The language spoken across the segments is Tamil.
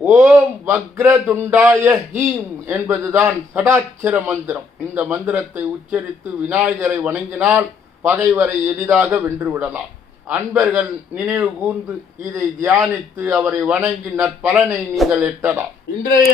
ஓம் வக்ரதுண்டாய ஹீம் என்பதுதான் சடாட்சர மந்திரம். இந்த மந்திரத்தை உச்சரித்து விநாயகரை வணங்கினால் பகைவரை எளிதாக வென்றுவிடலாம் அன்பர்கள் நினைவு கூர்ந்து இதை தியானித்து அவரை வணங்கி நற்பலனை நீங்கள் எட்டலாம். இன்றைய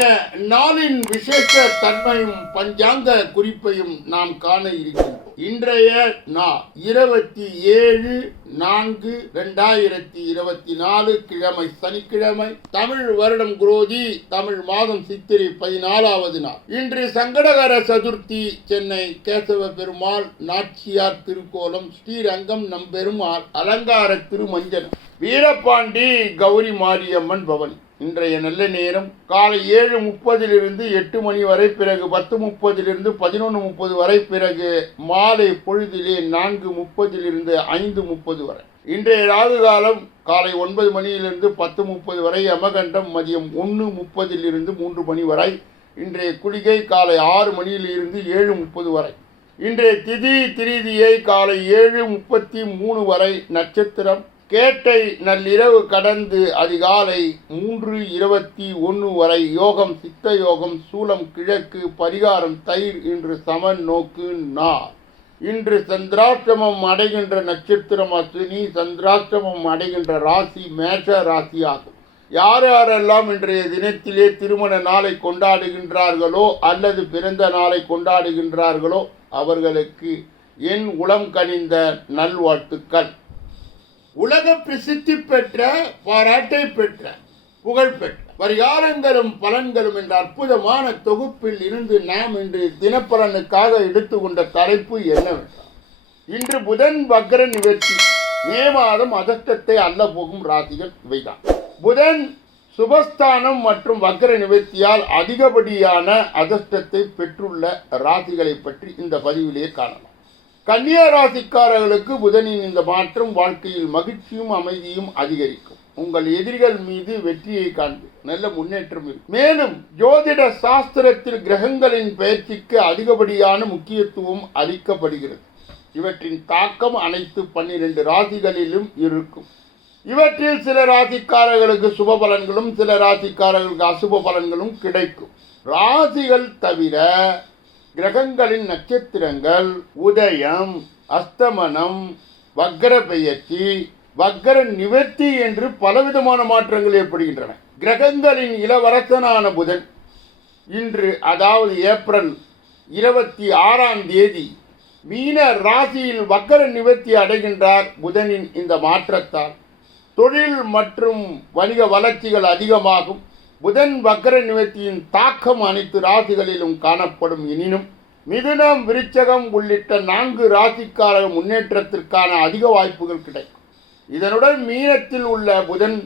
நாளின் விசேஷ தன்மையும் பஞ்சாங்க குறிப்பையும் நாம் காண இருக்கிறோம் இன்றைய நாள் இருபத்தி ஏழு நான்கு ரெண்டாயிரத்தி இருபத்தி நாலு கிழமை சனிக்கிழமை தமிழ் வருடம் குரோதி தமிழ் மாதம் சித்திரை பதினாலாவது நாள். இன்று சங்கடகர சதுர்த்தி சென்னை கேசவ பெருமாள் நாச்சியார் திருக்கோலம் ஸ்ரீரங்கம் நம்பெருமாள் அலங்கார திருமஞ்சனம். வீரபாண்டி கௌரி மாரியம்மன் பவனி. இன்றைய நல்ல நேரம் காலை ஏழு முப்பதிலிருந்து எட்டு மணி வரை பிறகு பத்து முப்பதிலிருந்து பதினொன்று முப்பது வரை பிறகு மாலை பொழுதிலே நான்கு முப்பதிலிருந்து ஐந்து முப்பது வரை. இன்றைய ராகு காலம் காலை ஒன்பது மணியிலிருந்து பத்து முப்பது வரை யமகண்டம் மதியம் ஒன்று முப்பதிலிருந்து மூன்று மணி வரை. இன்றைய குளிகை காலை ஆறு மணியிலிருந்து ஏழு முப்பது வரை. இன்றைய திதி திரிதியை காலை ஏழு முப்பத்தி மூணு வரை நட்சத்திரம். கேட்டை நள்ளிரவு கடந்து அதிகாலை மூன்று இருபத்தி ஒன்று வரை யோகம் சித்த யோகம் சூலம் கிழக்கு பரிகாரம் தயிர் இன்று சமன் நோக்கு நா இன்று சந்திராஷ்டமம் அடைகின்ற நட்சத்திரம் அஸ்வினி சந்திராஷ்டமம் அடைகின்ற ராசி மேஷ ராசி ஆகும். யார் யாரெல்லாம் இன்றைய தினத்திலே திருமண நாளை கொண்டாடுகின்றார்களோ அல்லது பிறந்த நாளை கொண்டாடுகின்றார்களோ அவர்களுக்கு என் உளம் கனிந்த நல்வாழ்த்துக்கள். உலக பிரசித்தி பெற்ற பாராட்டை பெற்ற புகழ்பெற்ற பரிகாரங்களும் பலன்களும் என்ற அற்புதமான தொகுப்பில் இருந்து நாம் இன்று தினப்பலனுக்காக எடுத்துக்கொண்ட தலைப்பு என்னவென்றால் இன்று புதன் வக்ர நிவர்த்தி மே மாதம் அதஷ்டத்தை அல்ல போகும் ராசிகள் இவைதான். புதன் சுபஸ்தானம் மற்றும் வக்ர நிவர்த்தியால் அதிகப்படியான அதிர்ஷ்டத்தை பெற்றுள்ள ராசிகளை பற்றி இந்த பதிவிலே காணலாம். கன்னியா ராசிக்காரர்களுக்கு புதனின் இந்த மாற்றம் வாழ்க்கையில் மகிழ்ச்சியும் அமைதியும் அதிகரிக்கும். உங்கள் எதிரிகள் மீது வெற்றியை காண்பு நல்ல முன்னேற்றம் இருக்கும் மேலும் ஜோதிட சாஸ்திரத்தில் கிரகங்களின் பயிற்சிக்கு அதிகப்படியான முக்கியத்துவம் அளிக்கப்படுகிறது. இவற்றின் தாக்கம் அனைத்து பன்னிரண்டு ராசிகளிலும் இருக்கும். இவற்றில் சில ராசிக்காரர்களுக்கு சுப பலன்களும் சில ராசிக்காரர்களுக்கு அசுப பலன்களும் கிடைக்கும். ராசிகள் தவிர கிரகங்களின் நட்சத்திரங்கள் உதயம் அஸ்தமனம் வக்கர பெயர்ச்சி வக்கர நிவர்த்தி என்று பலவிதமான மாற்றங்கள் ஏற்படுகின்றன. கிரகங்களின் இளவரசனான புதன் இன்று அதாவது ஏப்ரல் இருபத்தி ஆறாம் தேதி மீன ராசியில் வக்கர நிவர்த்தி அடைகின்றார். புதனின் இந்த மாற்றத்தால் தொழில் மற்றும் வணிக வளர்ச்சிகள் அதிகமாகும். புதன் வக்கர நிவர்த்தியின் தாக்கம் அனைத்து ராசிகளிலும் காணப்படும். எனினும் மிதுனம் விருச்சகம் உள்ளிட்ட நான்கு ராசிக்கார முன்னேற்றத்திற்கான அதிக வாய்ப்புகள் கிடைக்கும். இதனுடன் மீனத்தில் உள்ள புதன்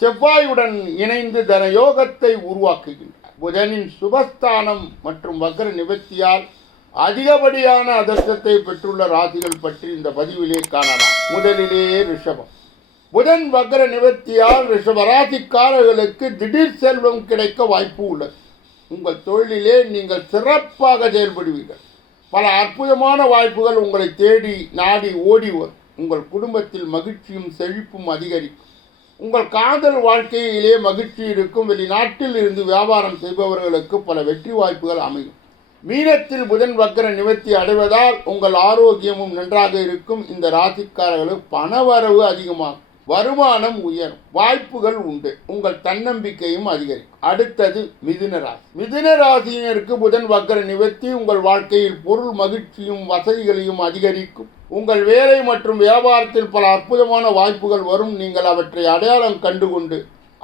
செவ்வாயுடன் இணைந்து தனயோகத்தை உருவாக்குகின்றார். புதனின் சுபஸ்தானம் மற்றும் வக்கர நிவர்த்தியால் அதிகப்படியான அதிர்ஷ்டத்தை பெற்றுள்ள ராசிகள் பற்றி இந்த பதிவிலே காணலாம். முதலிலேயே ரிஷபம். புதன் வக்ர நிவர்த்தியால் ரிஷபராசிக்காரர்களுக்கு திடீர் செல்வம் கிடைக்க வாய்ப்பு உள்ளது உங்கள் தொழிலிலே நீங்கள் சிறப்பாக செயல்படுவீர்கள். பல அற்புதமான வாய்ப்புகள் உங்களை தேடி நாடி ஓடி வரும். உங்கள் குடும்பத்தில் மகிழ்ச்சியும் செழிப்பும் அதிகரிக்கும். உங்கள் காதல் வாழ்க்கையிலே மகிழ்ச்சி இருக்கும். வெளிநாட்டில் இருந்து வியாபாரம் செய்பவர்களுக்கு பல வெற்றி வாய்ப்புகள் அமையும். மீனத்தில் புதன் வக்கர நிவர்த்தி அடைவதால் உங்கள் ஆரோக்கியமும் நன்றாக இருக்கும். இந்த ராசிக்காரர்களுக்கு பணவரவு அதிகமாகும். வருமானம் உயரும். வாய்ப்புகள் உண்டு. உங்கள் தன்னம்பிக்கையும் அதிகரிக்கும். அடுத்தது மிதுன ராசி. மிதுன ராசியினருக்கு புதன் வக்கர நிவர்த்தி. உங்கள் வாழ்க்கையில் பொருள் மகிழ்ச்சியும் வசதிகளையும் அதிகரிக்கும். உங்கள் வேலை மற்றும் வியாபாரத்தில் பல அற்புதமான வாய்ப்புகள் வரும். நீங்கள் அவற்றை அடையாளம் கண்டுகொண்டு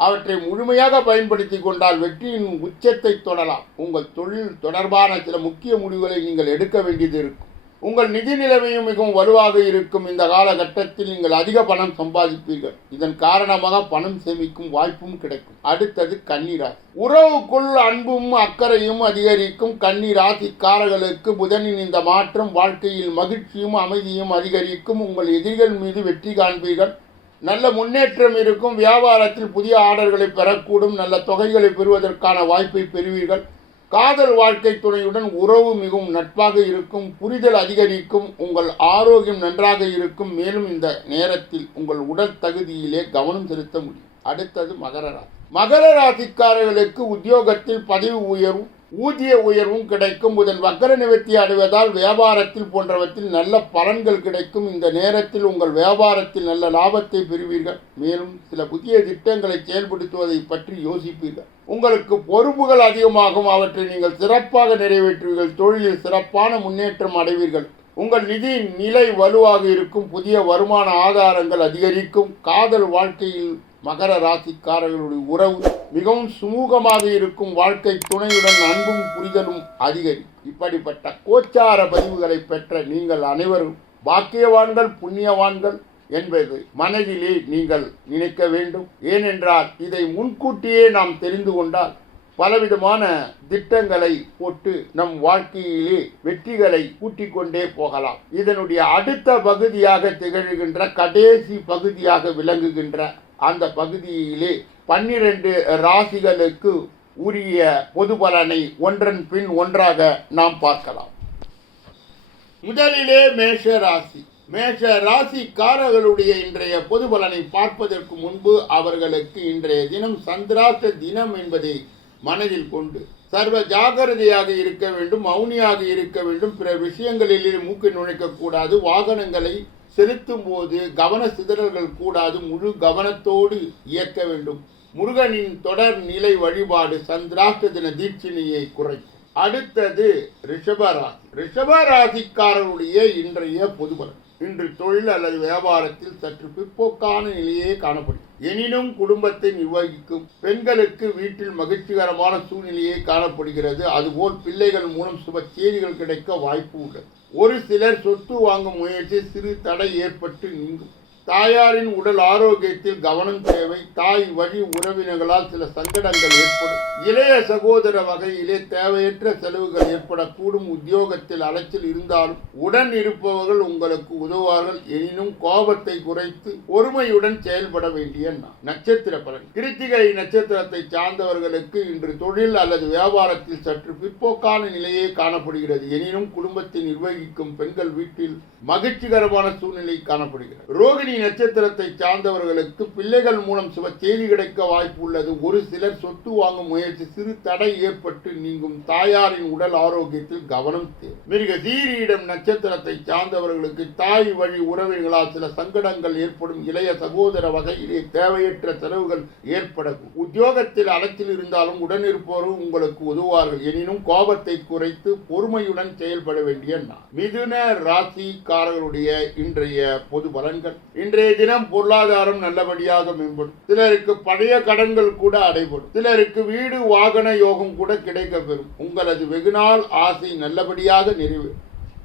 அவற்றை முழுமையாக பயன்படுத்தி கொண்டால் வெற்றியின் உச்சத்தை தொடலாம். உங்கள் தொழில் தொடர்பான சில முக்கிய முடிவுகளை நீங்கள் எடுக்க வேண்டியது இருக்கும். உங்கள் நிதி நிலைமையும் மிகவும் வலுவாக இருக்கும். இந்த காலகட்டத்தில் நீங்கள் அதிக பணம் சம்பாதிப்பீர்கள். இதன் காரணமாக பணம் சேமிக்கும் வாய்ப்பும் கிடைக்கும். அடுத்தது கன்னிராசி. உறவுக்குள் அன்பும் அக்கறையும் அதிகரிக்கும். கன்னிராசிக்காரர்களுக்கு புதனின் இந்த மாற்றம் வாழ்க்கையில் மகிழ்ச்சியும் அமைதியும் அதிகரிக்கும். உங்கள் எதிரிகள் மீது வெற்றி காண்பீர்கள். நல்ல முன்னேற்றம் இருக்கும். வியாபாரத்தில் புதிய ஆர்டர்களை பெறக்கூடும். நல்ல தொகைகளை பெறுவதற்கான வாய்ப்பை பெறுவீர்கள். காதல் வாழ்க்கை துணையுடன் உறவு மிகவும் நட்பாக இருக்கும் புரிதல் அதிகரிக்கும் உங்கள் ஆரோக்கியம் நன்றாக இருக்கும். மேலும் இந்த நேரத்தில் உங்கள் உடல் தகுதியிலே கவனம் செலுத்த முடியும். அடுத்தது மகர ராசி. மகர ராசிக்காரர்களுக்கு உத்தியோகத்தில் பதவி உயர்வும் ஊதிய உயர்வும் கிடைக்கும். புதன் வக்கர நிவர்த்தி அடைவதால் வியாபாரத்தில் போன்றவற்றில் நல்ல பலன்கள் கிடைக்கும். இந்த நேரத்தில் உங்கள் வியாபாரத்தில் நல்ல லாபத்தை பெறுவீர்கள். மேலும் சில புதிய திட்டங்களை செயல்படுத்துவதை பற்றி யோசிப்பீர்கள். உங்களுக்கு பொறுப்புகள் அதிகமாகும். அவற்றை நீங்கள் சிறப்பாக நிறைவேற்றுவீர்கள். தொழிலில் சிறப்பான முன்னேற்றம் அடைவீர்கள். உங்கள் நிதி நிலை வலுவாக இருக்கும். புதிய வருமான ஆதாரங்கள் அதிகரிக்கும். காதல் வாழ்க்கையில் மகர ராசிக்காரர்களுடைய உறவு மிகவும் சுமூகமாக இருக்கும் வாழ்க்கை துணையுடன் அன்பும் புரிதலும் அதிகரிக்கும் இப்படிப்பட்ட கோச்சார பதிவுகளை பெற்ற நீங்கள் அனைவரும் பாக்கியவான்கள் புண்ணியவான்கள் என்பது மனதிலே நீங்கள் நினைக்க வேண்டும். ஏனென்றால் இதை முன்கூட்டியே நாம் தெரிந்து கொண்டால் பலவிதமான திட்டங்களை போட்டு நம் வாழ்க்கையிலே வெற்றிகளை கூட்டிக் கொண்டே போகலாம். இதனுடைய அடுத்த பகுதியாக திகழ்கின்ற கடைசி பகுதியாக விளங்குகின்ற அந்த பகுதியிலே பன்னிரண்டு ராசிகளுக்கு உரிய பொது பலனை ஒன்றன் பின் ஒன்றாக நாம் பார்க்கலாம். முதலிலே மேஷ ராசி. மேஷ ராசிக்காரர்களுடைய இன்றைய பொது பலனை பார்ப்பதற்கு முன்பு அவர்களுக்கு இன்றைய தினம் சந்திராஷ்ட தினம் என்பதை மனதில் கொண்டு சர்வ ஜாகிரதையாக இருக்க வேண்டும் மௌனியாக இருக்க வேண்டும். பிற விஷயங்களிலே மூக்கை நுழைக்கக்கூடாது வாகனங்களை செலுத்தும் போது கவன சிதறல்கள் கூடாது. முழு கவனத்தோடு இயக்க வேண்டும். முருகனின் தொடர் நிலை வழிபாடு சந்திராஷ்ட தின தீட்சிணியை குறைக்கும். அடுத்தது ரிஷபராசி. ரிஷபராசிக்காரருடைய இன்றைய பொதுபலன். இன்று தொழில் அல்லது வியாபாரத்தில் சற்று பிற்போக்கான நிலையே காணப்படும் எனினும் குடும்பத்தை நிர்வகிக்கும் பெண்களுக்கு வீட்டில் மகிழ்ச்சிகரமான சூழ்நிலையே காணப்படுகிறது. அதுபோல் பிள்ளைகள் மூலம் சுப செய்திகள் கிடைக்க வாய்ப்பு உள்ளது. ஒரு சிலர் சொத்து வாங்கும் முயற்சி சிறு தடை ஏற்பட்டு நீங்கும். தாயாரின் உடல் ஆரோக்கியத்தில் கவனம் தேவை. தாய் வழி உறவினர்களால் சில சங்கடங்கள் ஏற்படும். இளைய சகோதர வகையிலே தேவையற்ற செலவுகள் ஏற்படக்கூடும். உத்தியோகத்தில் அலைச்சல் இருந்தாலும் உடன் இருப்பவர்கள் உங்களுக்கு உதவுவார்கள். எனினும் கோபத்தை குறைத்து பொறுமையுடன் செயல்பட வேண்டிய நட்சத்திர பலன். கிருத்திகை நட்சத்திரத்தை சார்ந்தவர்களுக்கு இன்று தொழில் அல்லது வியாபாரத்தில் சற்று பிற்போக்கான நிலையே காணப்படுகிறது. எனினும் குடும்பத்தை நிர்வகிக்கும் பெண்கள் வீட்டில் மகிழ்ச்சிகரமான சூழ்நிலை காணப்படுகிறது. ரோகிணி நட்சத்திரத்தை சார்ந்தவர்களுக்கு பிள்ளைகள் மூலம் சுப செய்தி கிடைக்க வாய்ப்பு உள்ளது. ஒரு சிலர் சொத்து வாங்கும் முயற்சி சிறு தடை ஏற்பட்டு நீங்கும் தாயாரின் உடல் ஆரோக்கியத்தில் கவனம் தேவை மிருக சீரியிடம் நட்சத்திரத்தை சார்ந்தவர்களுக்கு தாய் வழி உறவினர்களால் சில சங்கடங்கள் ஏற்படும் இளைய சகோதர வகையிலே தேவையற்ற செலவுகள் ஏற்படக்கூடும் உத்தியோகத்தில் அலத்தில் இருந்தாலும் உடனிருப்போரும் உங்களுக்கு உதவுவார்கள். எனினும் கோபத்தை குறைத்து பொறுமையுடன் செயல்பட வேண்டிய நான் மிதுன ராசிக்காரர்களுடைய இன்றைய பொது பலன்கள். இன்றைய தினம் பொருளாதாரம் நல்லபடியாக மேம்படும் சிலருக்கு பழைய கடன்கள் கூட அடைபடும் சிலருக்கு வீடு வாகன யோகம் கூட கிடைக்க பெறும் உங்களது வெகுநாள் ஆசை நல்லபடியாக நிறைவேறும்.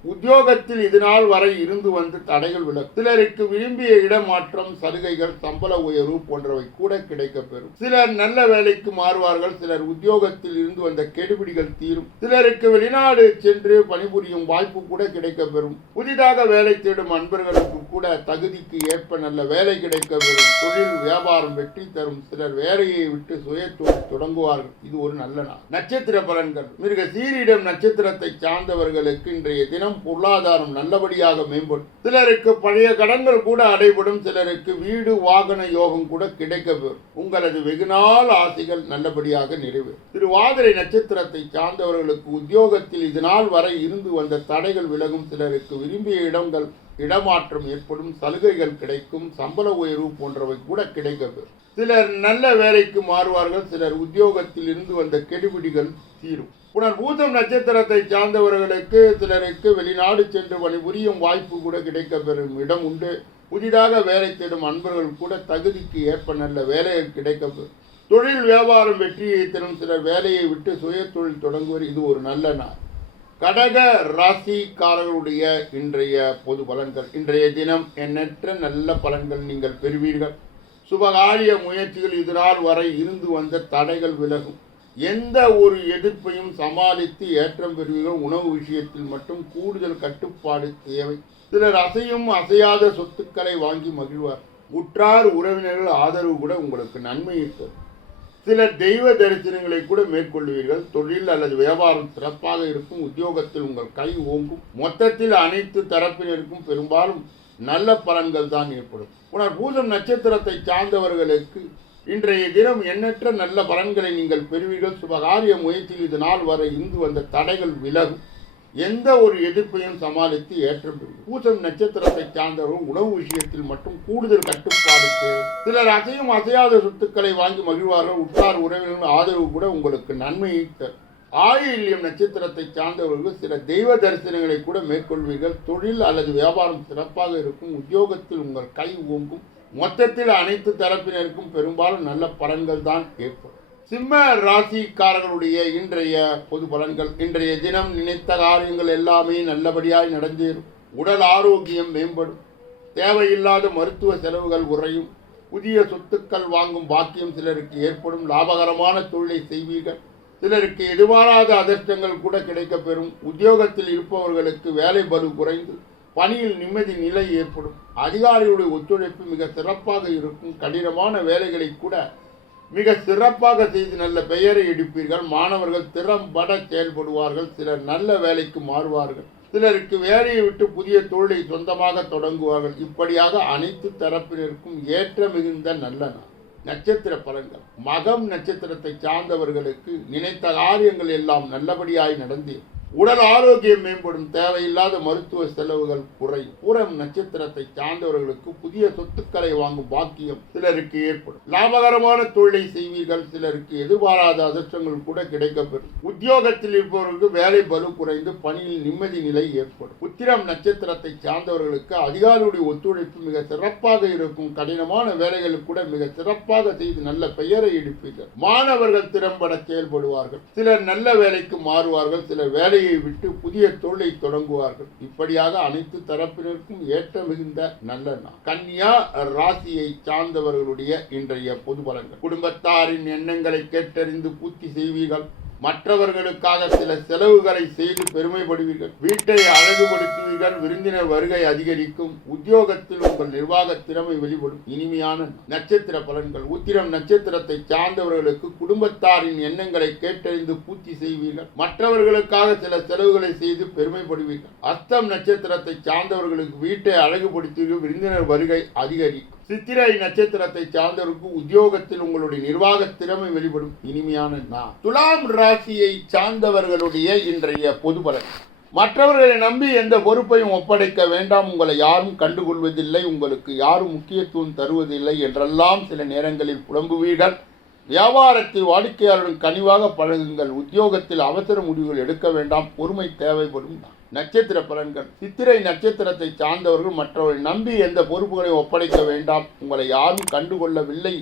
உத்தியோகத்தில் இதுநாள் வரை இருந்து வந்து தடைகள் விலகும். சிலருக்கு விரும்பிய இடமாற்றம் சலுகைகள் சம்பள உயர்வு போன்றவை கூட கிடைக்கப்பெறும் சிலர் நல்ல வேலைக்கு மாறுவார்கள் சிலர் உத்தியோகத்தில் இருந்து வந்த கெடுபிடிகள் தீரும். சிலருக்கு வெளிநாடு சென்று பணிபுரியும் வாய்ப்பு கூட கிடைக்கப்பெறும் புதிதாக வேலை தேடும் அன்பர்களுக்கு கூட தகுதிக்கு ஏற்ப நல்ல வேலை கிடைக்கப்பெறும் தொழில் வியாபாரம் வெற்றி தரும். சிலர் வேலையை விட்டு சுய தொழில் தொடங்குவார்கள். இது ஒரு நல்ல நாள். நட்சத்திர பலன்கள். மிருக சீரிடம் நட்சத்திரத்தை சார்ந்தவர்களுக்கு இன்றைய தினம் தினம் பொருளாதாரம் நல்லபடியாக மேம்படும். சிலருக்கு பழைய கடன்கள் கூட அடைபடும் சிலருக்கு வீடு வாகன யோகம் கூட கிடைக்கப்பெறும். உங்களது வெகுநாள் ஆசைகள் நல்லபடியாக நிறைவேறும். திருவாதிரை நட்சத்திரத்தை சார்ந்தவர்களுக்கு உத்தியோகத்தில் இது நாள் வரை இருந்து வந்த தடைகள் விலகும். சிலருக்கு விரும்பிய இடங்கள் இடமாற்றம் ஏற்படும் சலுகைகள் கிடைக்கும் சம்பள உயர்வு போன்றவை கூட கிடைக்கப்பெறும். சிலர் நல்ல வேலைக்கு மாறுவார்கள் சிலர் உத்தியோகத்தில் இருந்து வந்த கெடுபிடிகள் தீரும். உடன் பூதம் நட்சத்திரத்தை சார்ந்தவர்களுக்கு சிலருக்கு வெளிநாடு சென்று பணிபுரியும் வாய்ப்பு கூட கிடைக்கப்பெறும் இடம் உண்டு. புதிதாக வேலை தேடும் அன்பர்கள் கூட தகுதிக்கு ஏற்ப நல்ல வேலைகள் கிடைக்கப்பெறும். தொழில் வியாபாரம் வெற்றியை தரும் சிலர் வேலையை விட்டு சுய தொழில் தொடங்குவர் இது ஒரு நல்ல நாள். கடக ராசிக்காரர்களுடைய இன்றைய பொது பலன்கள். இன்றைய தினம் எண்ணற்ற நல்ல பலன்கள் நீங்கள் பெறுவீர்கள். சுபகாரிய முயற்சிகள் இதனால் வரை இருந்து வந்த தடைகள் விலகும். எந்த ஒரு எதிர்ப்பையும் சமாளித்து ஏற்றம் பெறுவீர்கள். உணவு விஷயத்தில் மட்டும் கூடுதல் கட்டுப்பாடு தேவை. சிலர் அசையும் அசையாத சொத்துக்களை வாங்கி மகிழ்வார். உற்றார் உறவினர்கள் ஆதரவு கூட உங்களுக்கு நன்மை தரும் சில தெய்வ தரிசனங்களை கூட மேற்கொள்வீர்கள். தொழில் அல்லது வியாபாரம் சிறப்பாக இருக்கும். உத்தியோகத்தில் உங்கள் கை ஓங்கும். மொத்தத்தில் அனைத்து தரப்பினருக்கும் பெரும்பாலும் நல்ல பலன்கள் தான் ஏற்படும். உணர் பூசம் நட்சத்திரத்தை சார்ந்தவர்களுக்கு இன்றைய தினம் எண்ணற்ற நல்ல பலன்களை நீங்கள் பெறுவீர்கள். சுபகாரிய முயற்சியில் இது நாள் வரை இந்து வந்த தடைகள் விலகும். எந்த ஒரு எதிர்ப்பையும் சமாளித்து ஏற்றம் பெறும் பூசம் நட்சத்திரத்தை சார்ந்தவர்கள் உணவு விஷயத்தில் மட்டும் கூடுதல் கட்டுப்பாடு தேவை. சிலர் அசையும் அசையாத சொத்துக்களை வாங்கி மகிழ்வார்கள். உற்றார் உறவினர்கள் ஆதரவு கூட உங்களுக்கு நன்மையை தரும். ஆயில்யம் நட்சத்திரத்தை சார்ந்தவர்கள் சில தெய்வ தரிசனங்களை கூட மேற்கொள்வீர்கள். தொழில் அல்லது வியாபாரம் சிறப்பாக இருக்கும். உத்தியோகத்தில் உங்கள் கை ஓங்கும். மொத்தத்தில் அனைத்து தரப்பினருக்கும் பெரும்பாலும் நல்ல பலன்கள் தான் ஏற்படும். சிம்ம ராசிக்காரர்களுடைய இன்றைய பொது பலன்கள் இன்றைய தினம் நினைத்த காரியங்கள் எல்லாமே நல்லபடியாய் நடந்தேறும். உடல் ஆரோக்கியம் மேம்படும். தேவையில்லாத மருத்துவ செலவுகள் குறையும். புதிய சொத்துக்கள் வாங்கும் பாக்கியம் சிலருக்கு ஏற்படும். லாபகரமான தொழிலை செய்வீர்கள். சிலருக்கு எதிர்பாராத அதிர்ஷ்டங்கள் கூட கிடைக்கப்பெறும். உத்தியோகத்தில் இருப்பவர்களுக்கு வேலை பலு குறைந்து பணியில் நிம்மதி நிலை ஏற்படும். அதிகாரிகளுடைய ஒத்துழைப்பு மிக சிறப்பாக இருக்கும். கடினமான வேலைகளை கூட மிக சிறப்பாக செய்து நல்ல பெயரை எடுப்பீர்கள். மாணவர்கள் திறம்பட செயல்படுவார்கள். சிலர் நல்ல வேலைக்கு மாறுவார்கள். சிலருக்கு வேலையை விட்டு புதிய தொழிலை சொந்தமாக தொடங்குவார்கள். இப்படியாக அனைத்து தரப்பினருக்கும் ஏற்ற மிகுந்த நல்ல நாள். நட்சத்திர பலன்கள். மகம் நட்சத்திரத்தை சார்ந்தவர்களுக்கு நினைத்த காரியங்கள் எல்லாம் நல்லபடியாய் நடந்தேன் உடல் ஆரோக்கியம் மேம்படும் தேவையில்லாத மருத்துவ செலவுகள் குறையும் பூரம் நட்சத்திரத்தை சார்ந்தவர்களுக்கு புதிய சொத்துக்களை வாங்கும் பாக்கியம் சிலருக்கு ஏற்படும். லாபகரமான தொழிலை செய்வீர்கள் சிலருக்கு எதிர்பாராத அதிர்ஷ்டங்கள் கூட கிடைக்கப்பெறும். உத்தியோகத்தில் இருப்பவர்களுக்கு வேலை பலு குறைந்து பணியில் நிம்மதி நிலை ஏற்படும். உத்திரம் நட்சத்திரத்தை சார்ந்தவர்களுக்கு அதிகாரியுடைய ஒத்துழைப்பு மிக சிறப்பாக இருக்கும். கடினமான வேலைகளுக்கு கூட மிக சிறப்பாக செய்து நல்ல பெயரை எடுப்பீர்கள். மாணவர்கள் திறம்பட செயல்படுவார்கள். சிலர் நல்ல வேலைக்கு மாறுவார்கள் சிலர் வேலையை விட்டு புதிய தொழிலை தொடங்குவார்கள். இப்படியாக அனைத்து தரப்பினருக்கும் ஏற்ற மிகுந்த நல்ல நாள். கன்னியா ராசியை சார்ந்தவர்களுடைய இன்றைய பொது பலன்கள். குடும்பத்தாரின் எண்ணங்களை கேட்டறிந்து பூர்த்தி செய்வீர்கள். மற்றவர்களுக்காக சில செலவுகளை செய்து பெருமைப்படுவீர்கள். வீட்டை அழகுபடுத்துவீர்கள். விருந்தினர் வருகை அதிகரிக்கும். உத்தியோகத்தில் உங்கள் நிர்வாக திறமை வெளிப்படும். இனிமையான நட்சத்திர பலன்கள். உத்திரம் நட்சத்திரத்தை சார்ந்தவர்களுக்கு குடும்பத்தாரின் எண்ணங்களை கேட்டறிந்து பூர்த்தி செய்வீர்கள். மற்றவர்களுக்காக சில செலவுகளை செய்து பெருமைப்படுவீர்கள். அஸ்தம் நட்சத்திரத்தை சார்ந்தவர்களுக்கு வீட்டை அழகுபடுத்துவீர்கள். விருந்தினர் வருகை அதிகரிக்கும் சித்திரை நட்சத்திரத்தை சார்ந்தவருக்கு உத்தியோகத்தில் உங்களுடைய நிர்வாக திறமை வெளிப்படும். இனிமையான நான் துலாம் ராசியை சார்ந்தவர்களுடைய இன்றைய பொது பலன் மற்றவர்களை நம்பி எந்த பொறுப்பையும் ஒப்படைக்க வேண்டாம். உங்களை யாரும் கண்டுகொள்வதில்லை. உங்களுக்கு யாரும் முக்கியத்துவம் தருவதில்லை என்றெல்லாம் சில நேரங்களில் புலம்புவீர்கள். வியாபாரத்தை வாடிக்கையாளருடன் கனிவாக பழகுங்கள். உத்தியோகத்தில் அவசர முடிவுகள் எடுக்க வேண்டாம். பொறுமை தேவைப்படும். தான் நட்சத்திர பலன்கள். சித்திரை நட்சத்திரத்தை சார்ந்தவர்கள் மற்றவர்கள் நம்பி எந்த பொறுப்புகளையும் ஒப்படைக்க வேண்டாம். உங்களை யாரும் கண்டுகொள்ளவில்லை.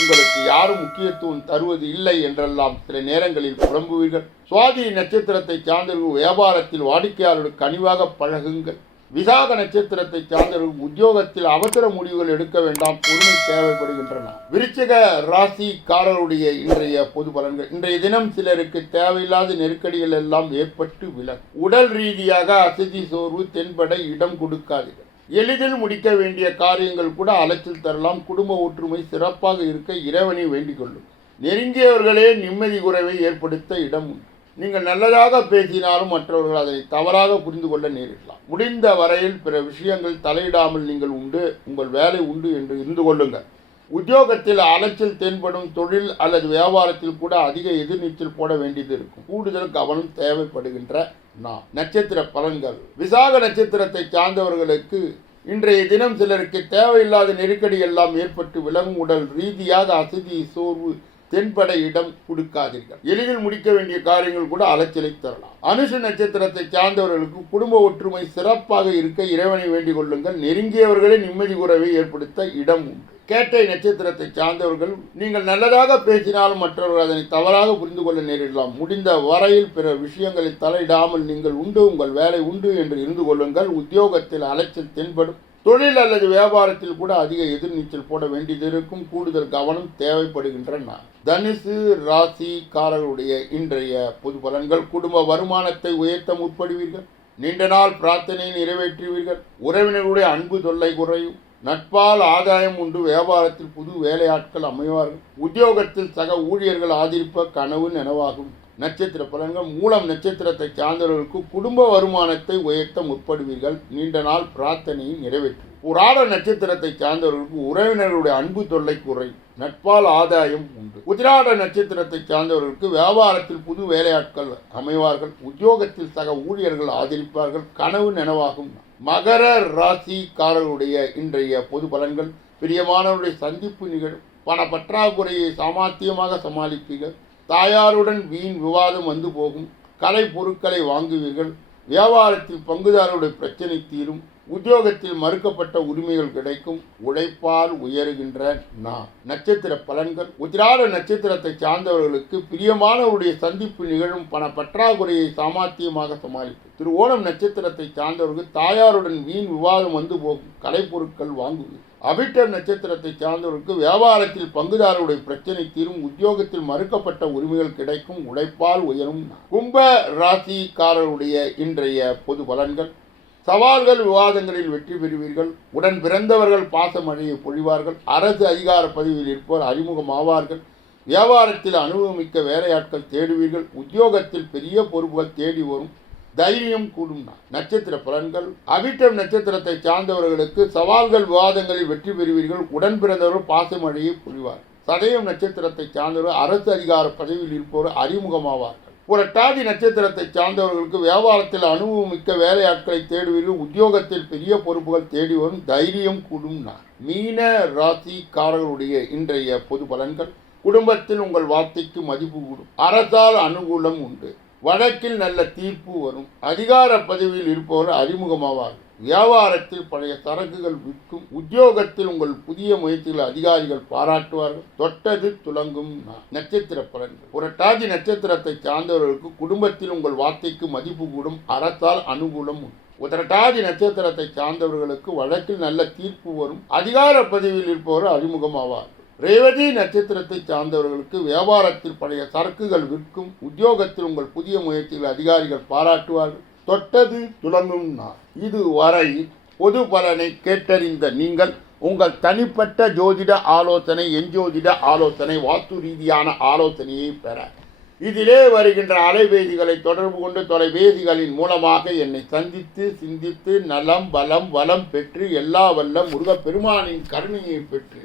உங்களுக்கு யாரும் முக்கியத்துவம் தருவது இல்லை என்றெல்லாம் சில நேரங்களில் புலம்புவீர்கள். சுவாதி நட்சத்திரத்தை சார்ந்தவர்கள் வியாபாரத்தில் வாடிக்கையாளர்களுக்கு கனிவாக பழகுங்கள். விசாக நட்சத்திரத்தை சார்ந்தவர்கள் உத்தியோகத்தில் அவசர முடிவுகள் எடுக்க வேண்டாம் பொறுமை தேவைப்படுகின்றன. விருச்சிக ராசிக்காரருடைய இன்றைய பொது பலன்கள். இன்றைய தினம் சிலருக்கு தேவையில்லாத நெருக்கடிகள் எல்லாம் ஏற்பட்டு விலகும். உடல் ரீதியாக அசதி சோர்வு தென்பட இடம் கொடுக்காதீர்கள். எளிதில் முடிக்க வேண்டிய காரியங்கள் கூட அலைச்சல் தரலாம். குடும்ப ஒற்றுமை சிறப்பாக இருக்க இறைவனை வேண்டிக் கொள்ளும். நெருங்கியவர்களே நிம்மதி குறைவை ஏற்படுத்த இடம் உண்டு. நீங்கள் நல்லதாக பேசினாலும் மற்றவர்கள் அதனை தவறாக புரிந்து கொள்ள நேரிடலாம். முடிந்த வரையில் பிற விஷயங்கள் தலையிடாமல் நீங்கள் உண்டு உங்கள் வேலை உண்டு என்று இருந்து கொள்ளுங்கள். உத்தியோகத்தில் அலைச்சல் தென்படும் தொழில் அல்லது வியாபாரத்தில் கூட அதிக எதிர்நீச்சல் போட வேண்டியது இருக்கும். கூடுதல் கவனம் தேவைப்படுகின்ற நாம் நட்சத்திர பலன்கள். விசாக நட்சத்திரத்தை சார்ந்தவர்களுக்கு இன்றைய தினம் சிலருக்கு தேவையில்லாத நெருக்கடி எல்லாம் ஏற்பட்டு விலகும் உடல் ரீதியாக அசதி சோர்வு தென்பட இடம் கொடுக்காதீர்கள். எளிதில் முடிக்க வேண்டிய காரியங்கள் கூட அலைச்சலை தரலாம். அனுஷ நட்சத்திரத்தை சார்ந்தவர்களுக்கு குடும்ப ஒற்றுமை சிறப்பாக இருக்க இறைவனை வேண்டிக் கொள்ளுங்கள். நெருங்கியவர்களே நிம்மதி குறைவை ஏற்படுத்த இடம் உண்டு. கேட்டை நட்சத்திரத்தை சார்ந்தவர்கள் நீங்கள் நல்லதாக பேசினாலும் மற்றவர்கள் அதனை தவறாக புரிந்து கொள்ள நேரிடலாம். முடிந்த வரையில் பிற விஷயங்களில் தலையிடாமல் நீங்கள் உண்டு உங்கள் வேலை உண்டு என்று இருந்து கொள்ளுங்கள். உத்தியோகத்தில் அலைச்சல் தென்படும். தொழில் அல்லது வியாபாரத்தில் கூட அதிக எதிர்நீச்சல் போட வேண்டியது இருக்கும். கூடுதல் கவனம் தேவைப்படுகின்றன. தனுசு ராசிக்காரர்களுடைய இன்றைய பொது பலன்கள் குடும்ப வருமானத்தை உயர்த்த முற்படுவீர்கள். நீண்ட நாள் பிரார்த்தனையை நிறைவேற்றுவீர்கள். உறவினர்களுடைய அன்பு தொல்லை குறையும். நட்பால் ஆதாயம் உண்டு. வியாபாரத்தில் புது வேலையாட்கள் அமைவார்கள். உத்தியோகத்தில் சக ஊழியர்கள் ஆதரிப்ப கனவு நனவாகும். நட்சத்திர பலன்கள் மூலம் நட்சத்திரத்தை சார்ந்தவர்களுக்கு குடும்ப வருமானத்தை உயர்த்த முற்படுவீர்கள். நீண்ட நாள் பிரார்த்தனையை நிறைவேற்றும். புராட நட்சத்திரத்தை சார்ந்தவர்களுக்கு உறவினர்களுடைய அன்பு தொல்லை குறை நட்பால் ஆதாயம் உண்டு. உதிராட நட்சத்திரத்தை சார்ந்தவர்களுக்கு வியாபாரத்தில் புது வேலையாட்கள் அமைவார்கள். உத்தியோகத்தில் சக ஊழியர்கள் ஆதரிப்பார்கள். கனவு நனவாகும். மகர ராசிக்காரர்களுடைய இன்றைய பொது பலன்கள் பிரியமானவருடைய சந்திப்பு நிகழும். பண பற்றாக்குறையை சாமர்த்தியமாக சமாளிப்பீர்கள். தாயாருடன் வீண் விவாதம் வந்து போகும். கலை பொருட்களை வாங்குவீர்கள். வியாபாரத்தில் பங்குதாரருடைய பிரச்சனை தீரும். உத்தியோகத்தில் மறுக்கப்பட்ட உரிமைகள் கிடைக்கும். உழைப்பால் உயருகின்ற நான். நட்சத்திர பலன்கள். உத்திராட நட்சத்திரத்தை சார்ந்தவர்களுக்கு பிரியமானவருடைய சந்திப்பு நிகழும். பண பற்றாக்குறையை சாமர்த்தியமாக சமாளிப்பு திரு ஓணம் நட்சத்திரத்தை சார்ந்தவர்கள் தாயாருடன் வீண் விவாதம் வந்து போகும். கலைப்பொருட்கள் வாங்குவீர்கள். அபிட்டர் நட்சத்திரத்தை சார்ந்தவர்களுக்கு வியாபாரத்தில் பங்குதாரருடைய பிரச்சனை தீரும் உத்தியோகத்தில் மறுக்கப்பட்ட உரிமைகள் கிடைக்கும் உழைப்பால் உயரும். கும்ப ராசிக்காரருடைய இன்றைய பொது பலன்கள். சவால்கள் விவாதங்களில் வெற்றி பெறுவீர்கள். உடன் பிறந்தவர்கள் பாசமழையை பொழிவார்கள். அரசு அதிகார பதவியில் இருப்போர் அறிமுகமாவார்கள். வியாபாரத்தில் அனுபவமிக்க வேலையாட்கள் தேடுவீர்கள். உத்தியோகத்தில் பெரிய பொறுப்புகள் தேடி வரும். தைரியம் கூடும் நட்சத்திர பலன்கள். அவிட்டம் நட்சத்திரத்தை சார்ந்தவர்களுக்கு சவால்கள் விவாதங்களில் வெற்றி பெறுவீர்கள். உடன் பிறந்தவர்கள் பாசமழையை புரிவார். சதயம் நட்சத்திரத்தை சார்ந்தவர்கள் அரசு அதிகார பதவியில் இருப்போர் அறிமுகமாவார்கள். புரட்டாதி நட்சத்திரத்தை சார்ந்தவர்களுக்கு வியாபாரத்தில் அனுபவமிக்க வேலையாட்களை தேடுவீர்கள். உத்தியோகத்தில் பெரிய பொறுப்புகள் தேடி வரும். தைரியம் கூடும் மீன ராசிக்காரர்களுடைய இன்றைய பொது பலன்கள். குடும்பத்தில் உங்கள் வார்த்தைக்கு மதிப்பு கூடும். அரசால் அனுகூலம் உண்டு. வழக்கில் நல்ல தீர்ப்பு வரும். அதிகார பதவியில் இருப்பவர் அறிமுகமாவார். வியாபாரத்தில் பழைய சரக்குகள் விற்கும். உத்தியோகத்தில் உங்கள் புதிய முயற்சிகள் அதிகாரிகள் பாராட்டுவார்கள். தொட்டது துலங்கும் நட்சத்திர பலன்கள். புரட்டாதி நட்சத்திரத்தை சார்ந்தவர்களுக்கு குடும்பத்தில் உங்கள் வார்த்தைக்கு மதிப்பு கூடும். அரசால் அனுகூலம் உண்டு. உதரட்டாதி நட்சத்திரத்தை சார்ந்தவர்களுக்கு வழக்கில் நல்ல தீர்ப்பு வரும். அதிகார பதவியில் இருப்பவர் அறிமுகமாவார். ரேவதி நட்சத்திரத்தை சார்ந்தவர்களுக்கு வியாபாரத்தில் பழைய சரக்குகள் விற்கும் உத்தியோகத்தில் உங்கள் புதிய முயற்சிகள் அதிகாரிகள் பாராட்டுவார்கள். தொட்டது துளங்கும் நாள். இதுவரை பொது பலனை கேட்டறிந்த நீங்கள் உங்கள் தனிப்பட்ட ஜோதிட ஆலோசனை எஞ்சோதிட ஆலோசனை வாஸ்து ரீதியான ஆலோசனையை பெற. இதிலே வருகின்ற அலைபேசிகளை தொடர்பு கொண்டு தொலைபேசிகளின் மூலமாக என்னை சந்தித்து சிந்தித்து நலம் பலம் வளம் பெற்று எல்லா வல்ல முருகப்பெருமானின் கருணையை பெற்று